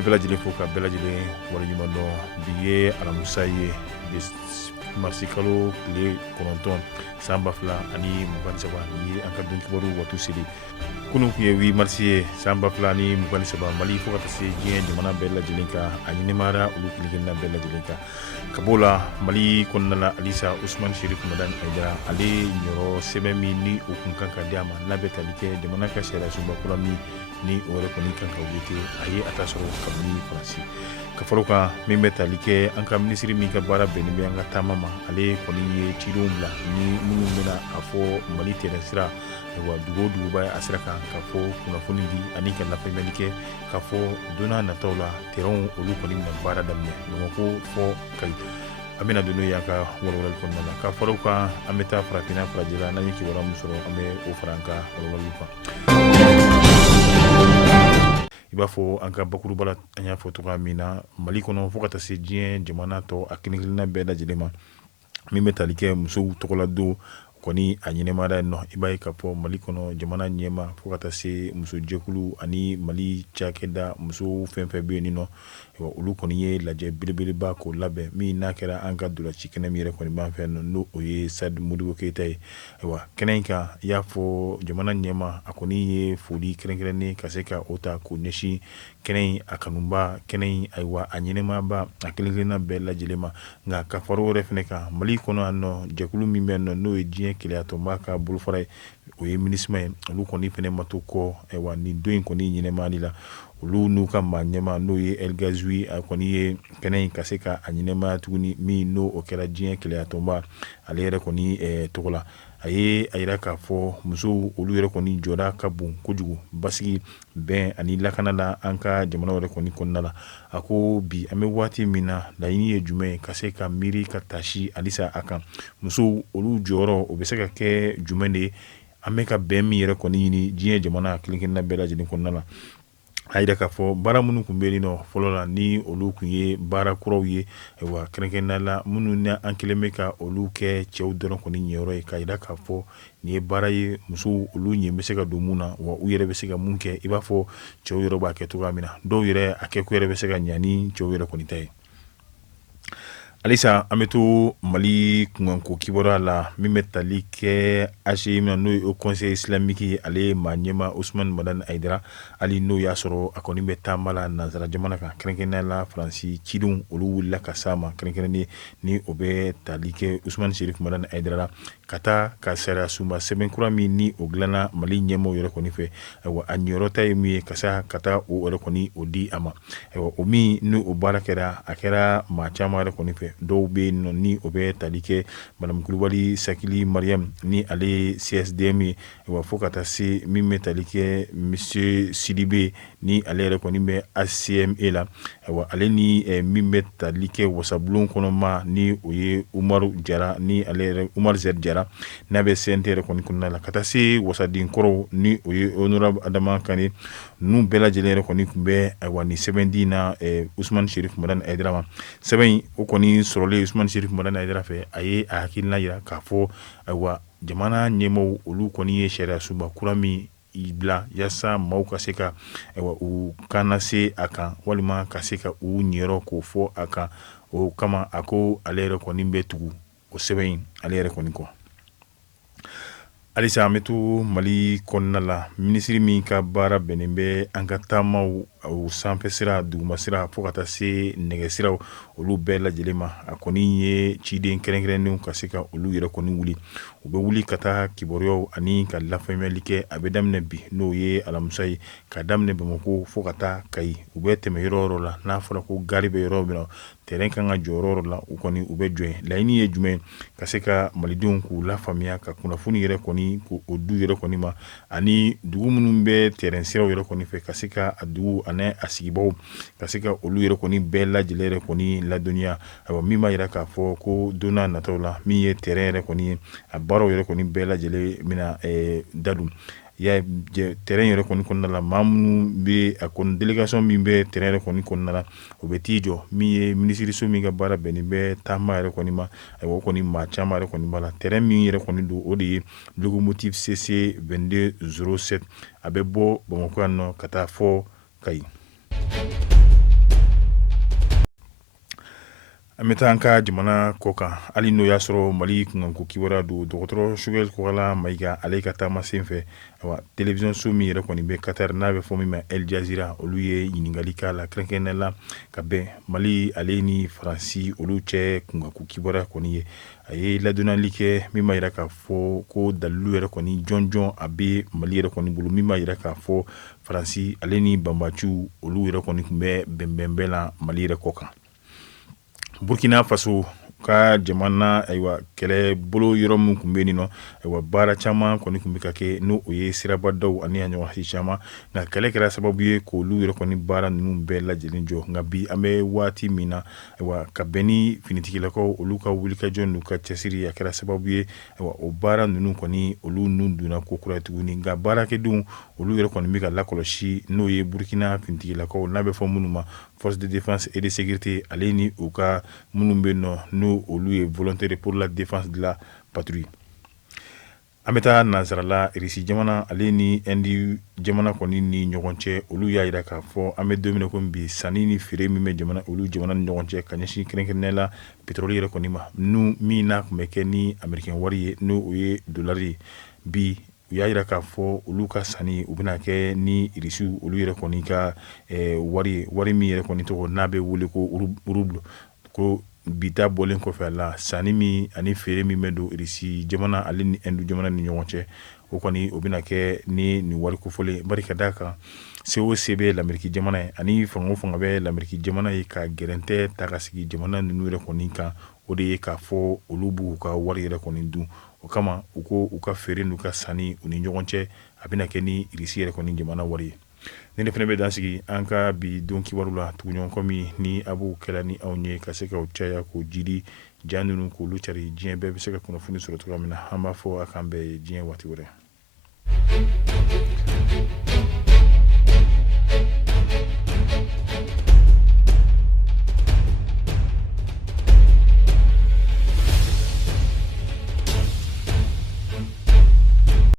bɛ bɛɛ lajɛlen fo ka bɛɛ lajɛlen waleɲuman dɔn bi ye alamusa ye marisi kalo tile 9 san 2023 ni an ka dun kibaru watu seli kunun kun ye 8 marisi ye san 2023 Mali fo ka taa se diɲɛ jamana bɛɛ lajɛlen kan a ɲinimara olu kelenkelenna bɛɛ lajɛlen kan ka b'o la Mali kɔnɔna la halisa Usmane Sheriff Madani Aidara ale ɲɔrɔ sɛbɛn min ni o kun kan ka di a ma n'a bɛ tali kɛ jamana ka sariya sunba kura min ni o yɛrɛ kɔni kan ka wuli a ye a ta sɔrɔ kabini Faransi ka fara o kan min bɛ tali kɛ an ka minisiri min ka baara bɛnnen bɛ an ka taama ma ale kɔni ye cidenw bila ni minnu bɛna a fɔ Mali terrain sira wa dugu o duguba a sira kan ka fɔ kunnafoni di ani ka lafaamuyali kɛ ka fɔ don n'a nataw la terrainw olu kɔni bɛna baara daminɛ Bamakɔ fɔ Kayi an bɛna don n'o ye an ka walawalali kɔnɔna la ka fara o kan an bɛ taa farafinna farajɛla n'an ye kibaruya min sɔrɔ an bɛ o fara an ka walawalaliw kan. I b'a fɔ an ka bakuruba la an y'a fɔ cogoya min na Mali kɔnɔ fo ka taa se diɲɛ jamana tɔ a kelen-kelenna bɛɛ lajɛlen ma min bɛ tali kɛ musow tɔgɔla don kɔni a ɲɛnɛmaya ye nɔ i b'a ye ka fɔ Mali kɔnɔ jamana ɲɛma fo ka taa se musojɛkulu ani Mali cakɛda musow fɛn fɛn bɛ yen nɔ olu kɔni ye lajɛ belebeleba k'o labɛn min n'a kɛra an ka dolaci kɛnɛ min yɛrɛ kɔni b'an fɛ n'o o ye Sadi Modibo Keyita ye kɛnɛ in kan i y'a fɔ jamana ɲɛma a kɔni ye foli kɛrɛnkɛrɛnnen ka se ka o ta k'o ɲɛsin kɛnɛ in a kanuba kɛnɛ in ayiwa a ɲɛnɛmayaba a kelen-kelenna bɛɛ lajɛlen ma nka ka fara o yɛrɛ fɛnɛ kan Mali kɔnɔ yan nɔ jɛkulu min bɛ nɔ n'o ye diɲɛ keleyatɔnba ka bolofara ye o ye MINUSMA ye olu kɔni fɛnɛ ma to kɔ ayiwa nin don in kɔni ɲɛnɛmayali la olu n'u ka maa ɲɛma n'o ye El Gazouui a kɔni ye kɛnɛ in ka se ka a ɲɛnɛmaya tuguni min n'o o kɛra diɲɛ keleyatɔnba ale yɛrɛ kɔni tɔgɔ la a ye a yira k'a fɔ musow olu yɛrɛ kɔni jɔda ka bon kojugu basigi bɛn ani lakana la an ka jamana yɛrɛ kɔni kɔnɔna la a ko bi an bɛ waati min na laɲini ye jumɛn ye ka se ka miiri ka taasi halisa a kan musow olu jɔyɔrɔ o bɛ se ka kɛ jumɛn de ye an bɛ ka bɛn min yɛrɛ kɔni ɲini diɲɛ jamana kelen-kelenna bɛɛ lajɛlen kɔnɔna la a yira k'a fɔ baara minnu tun bɛ yen nɔ fɔlɔ la ni olu tun ye baara kuraw ye ayiwa kɛrɛnkɛrɛnnenya la minnu ni an kelen bɛ ka olu kɛ cɛw dɔrɔn kɔni ɲɛyɔrɔ ye k'a yira k'a fɔ nin ye baara ye musow olu ɲɛ bɛ se ka don mun na wa u yɛrɛ bɛ se ka mun kɛ i b'a fɔ cɛw yɛrɛ b'a kɛ cogoya min na dɔw yɛrɛ a kɛko yɛrɛ bɛ se ka ɲa ni cɛw yɛrɛ kɔni ta ye halisa an bɛ to Mali kunkanko kibaruya la min bɛ tali kɛ ACI min na n'o ye Haut Conseil Islamique ye ale maa ɲɛma Usmane Madani Aidara hali n'o y'a sɔrɔ a kɔni bɛ taama la nanzara jamana kan kɛrɛnkɛrɛnnenya la Faransi cidenw olu wulila ka s'a ma kɛrɛnkɛrɛnnen ni o bɛ tali kɛ Usmane Sheriff Madani Aidara la ka taa ka sariya sunba sɛbɛn kura min ni o dilanna Mali ɲɛmaw yɛrɛ kɔni fɛ ayiwa a ɲɛyɔrɔ ta ye min ye ka taa o yɛrɛ kɔni o di a ma ayiwa o min ni o baara kɛra a kɛra maa caman yɛrɛ kɔni fɛ dɔw bɛ yen nɔ ni o bɛ tali kɛ Madame Kulibali Sakili Mariam ni ale ye CSDM ye ayiwa fo ka taa se min bɛ tali kɛ Monsieur Sidibe ni ale yɛrɛ kɔni bɛ ACME la ayiwa ale ni min bɛ tali kɛ wasabulon kɔnɔ ma ni o ye Umaru Jara ni ale yɛrɛ Umaru Zɛri Jara n'a bɛ CNT yɛrɛ kɔni kɔnɔna la ka taa se wasaden kɔrɔw ni o ye Honorable Adama Kane ninnu bɛɛ lajɛlen yɛrɛ kɔni tun bɛ ayiwa nin sɛbɛn di na Usmane Sheriff Madani Aidara ma sɛbɛn in o kɔni sɔrɔlen Usmane Sheriff Madani Aidara fɛ a ye a hakilina jira k'a fɔ ayiwa jamana ɲɛmaaw olu kɔni ye sariya sunba kura min i bila yaasa maaw ka se ka u kana se a kan walima ka se ka u ɲɛyɔrɔ k'o fɔ a kan o kama a ko ale yɛrɛ kɔni bɛ tugu o sɛbɛn in ale yɛrɛ kɔni kɔ halisa an bɛ to Mali kɔnɔna la minisiri min ka baara bɛnnen bɛ an ka taamaw o sanfɛ sira duguma sira fo ka taa se nɛgɛsiraw olu bɛɛ lajɛlen ma a kɔni ye ciden kɛrɛnkɛrɛnnenw ka se ka olu yɛrɛ kɔni wuli u bɛ wuli ka taa kibaruyaw ani ka lafaamuyali kɛ a bɛ daminɛ bi n'o ye alamisa ye ka daminɛ Bamakɔ fo ka taa Kayi u bɛ tɛmɛ yɔrɔ o yɔrɔ la n'a fɔra ko gari bɛ yɔrɔ min na terrain kan ka jɔ yɔrɔ o yɔrɔ la u kɔni u bɛ jɔ yen laɲini ye jumɛn ka se ka malidenw k'u lafaamuya ka kunnafoni yɛrɛ kɔni k'o du yɛrɛ kɔni ma ani dugu minnu bɛ terrain siraw yɛrɛ kɔni fɛ ka se ka a dugu ani a sigibaw ka se ka olu yɛrɛ kɔni bɛɛ lajɛlen yɛrɛ kɔni ladɔnniya ayiwa min b'a yira k'a fɔ ko don n'a nataw la min ye terrain yɛrɛ kɔni ye a baaraw yɛrɛ kɔni bɛɛ lajɛlen bɛna dadon ya terrain yɛrɛ kɔni kɔnɔna la maa minnu bɛ a kɔni délégation min bɛ terrain yɛrɛ kɔni kɔnɔna la o bɛ t'i jɔ min ye minisiriso min ka baara bɛnnen bɛ taama yɛrɛ kɔni ma ayiwa o kɔni maa caman yɛrɛ kɔni b'a la terrain min yɛrɛ kɔni don o de ye locomotive CC 2207 a bɛ bɔ Bamakɔ yan nɔ ka taa fɔ Kayi An bɛ taa an ka jamana kɔ kan hali n'o y'a sɔrɔ mali kunkanko kibaruya don dɔgɔtɔrɔ Sogɛl Kɔgala Mayiga ale ka taama sen fɛ télévision so min yɛrɛ kɔni bɛ Qatar n'a bɛ fɔ min ma El Jazeera olu ye ɲininkali k'a la kɛrɛnkɛrɛnnenya la ka bɛn Mali ale ni Faransi olu cɛ kunkanko kibaruya kɔni ye a ye ladonnali kɛ min b'a jira k'a fɔ ko dalilu yɛrɛ kɔni jɔnjɔn a bɛ Mali yɛrɛ kɔni bolo min b'a jira k'a fɔ Faransi ale ni banbaciw olu yɛrɛ kɔni tun bɛ bɛnbɛnbɛn la Mali yɛrɛ kɔ kan. Burkina Faso ka jamana kɛlɛbolo yɔrɔ min tun bɛ yen nɔ baara caman kɔni tun bɛ ka kɛ n'o ye sirabadaw ani a ɲɔgɔn caman nka kɛlɛ kɛra sababu ye k'olu yɛrɛ kɔni baara ninnu bɛɛ lajɛlen jɔ nka bi an bɛ waati min na ka bɛn ni finitigilakaw olu ka wulikajɔ n'u ka cɛsiri a kɛra sababu ye o baara ninnu kɔni olu nun donna ko kura tuguni nka baarakɛdenw olu yɛrɛ kɔni bɛ ka lakɔlɔsi n'o ye Burkina finitigilakaw n'a bɛ fɔ minnu ma force de défense et de sécurité ale ni u ka minnu bɛ nɔ n'o olu ye volontaires pour la défense de la patrie. An bɛ taa nansarala Irisi jamana ale ni Indi jamana kɔni ni ɲɔgɔn cɛ olu y'a jira k'a fɔ an bɛ don min na komi bi sanni ni feere min bɛ jamana ni ɲɔgɔn cɛ ka ɲɛsin kɛrɛnkɛrɛnnenya la pétrole yɛrɛ kɔni ma min n'a tun bɛ kɛ ni américain wari ye n'o ye dolari ye bi u y'a jira k'a fɔ olu ka sanni u bɛna kɛ ni irisiw olu yɛrɛ kɔni ka wari min yɛrɛ kɔni tɔgɔ n'a bɛ wele ko ruble ko bita bɔlen kɔfɛ a la sanni min ani feere min bɛ don Irisi jamana ale ni Hindu jamana ni ɲɔgɔn cɛ o kɔni o bɛna kɛ ni wari kofɔlen bari ka d'a kan COC bɛ l'Amérique jamana ye ani fanga o fanga bɛ l'Amérique jamana ye ka gɛrɛntɛ ta ka sigi jamana ninnu yɛrɛ kɔni kan o de ye k'a fɔ olu b'u ka wari yɛrɛ kɔni dun o kama u ko u ka feere n'u ka sanni u ni ɲɔgɔn cɛ a bɛna kɛ ni Irisi yɛrɛ kɔni jamana wari ye. Ne de fana bɛ dan sigi an ka bi don kibaru la tuguɲɔgɔn min ni a b'o kɛla ni anw ye ka se ka caya k'o jidi ja ninnu k'olu cari diɲɛ bɛɛ bɛ se ka kunnafoni sɔrɔ cogoya min na an b'a fɔ a k'an bɛɛ ye diɲɛ waati wɛrɛ.